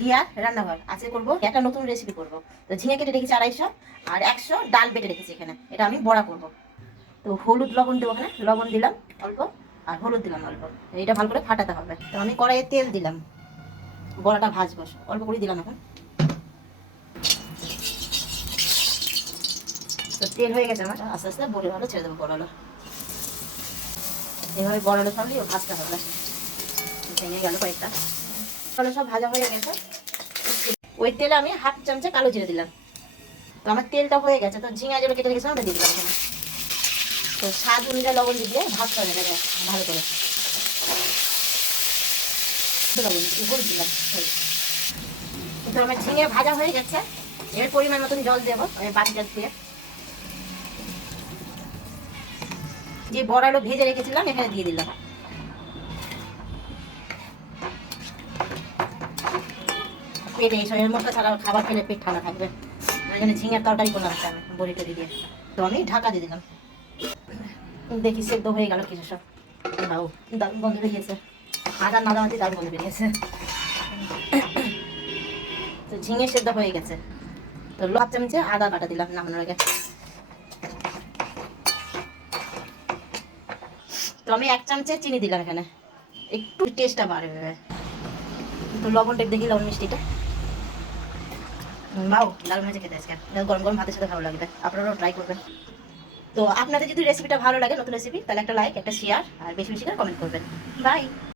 হিয়া রান্নাঘর আজকে করবো একটা নতুন রেসিপি করব। তো ঝিঙে কেটে রেখেছি 250, আর 100 ডাল বেটে রেখেছি এখানে। এটা আমি বড়া করব। তো হলুদ লবণ দেবো, এখানে লবণ দিলাম অল্প, আর হলুদ দিলাম অল্প। এটা ভালো করে ফাটাতে হবে। তো আমি কড়াইয়ে তেল দিলাম, বড়াটা ভাজবো, অল্প করে দিলাম এখন। তো তেল হয়ে গেছে আমার, আস্তে আস্তে বড়ি ভালো ছেড়ে দেবো। বড় আলু এভাবে বড় আলু সবই ভাজতে হবে। ভেঙে গেল কয়েকটা। আলু সব ভাজা হয়ে গেছে। ওই তেলে আমি হাফ চামচে কালো জিরে দিলাম। তো আমার তেলটা হয়ে গেছে। তো ঝিঙা যেগুলো কেটে রেখেছিলাম ওটা দিয়ে দিলাম এখানে। তো স্বাদ অনুযায়ী লবণ দিয়ে ভাজতে হবে এটাকে ভালো করে। লবণ হলুদ দিলাম। তো আমার ঝিঙে ভাজা হয়ে গেছে। এর পরিমাণ মতন জল দেবো আমি বাটিটা দিয়ে। যে বড়াগুলো ভেজে রেখেছিলাম এখানে দিয়ে দিলাম। পেটে এইসব এর মশলা ছাড়া খাবার খেলে পেট ঠান্ডা থাকবে। ওই জন্য ঝিঙের তরকারি করলাম আমি বড়ি টড়ি দিয়ে। তো আমি ঢাকা দিয়ে দিলাম। দেখি সেদ্ধ হয়ে গেল কিছু সব। বাবু দারুণ গন্ধ বেরিয়েছে। আদা নাদামাতি দারুণ গন্ধ বেরিয়েছে। তো ঝিঙে সেদ্ধ হয়ে গেছে। তো হাফ চামচে আদা বাটা দিলাম নামানোর আগে। তো আমি 1 চামচে চিনি দিলাম এখানে, একটু টেস্টটা বাড়বে। তো লবণটা দেখি, লবণ মিষ্টিটা বাউ দারুণ হয়েছে খেতে। আজকে গরম গরম ভাতের সাথে ভালো লাগবে, আপনারাও ট্রাই করবেন। তো আপনাদের যদি রেসিপিটা ভালো লাগে, নতুন রেসিপি, তাহলে একটা লাইক, একটা শেয়ার, আর বেশি বেশি করে কমেন্ট করবেন। বাই।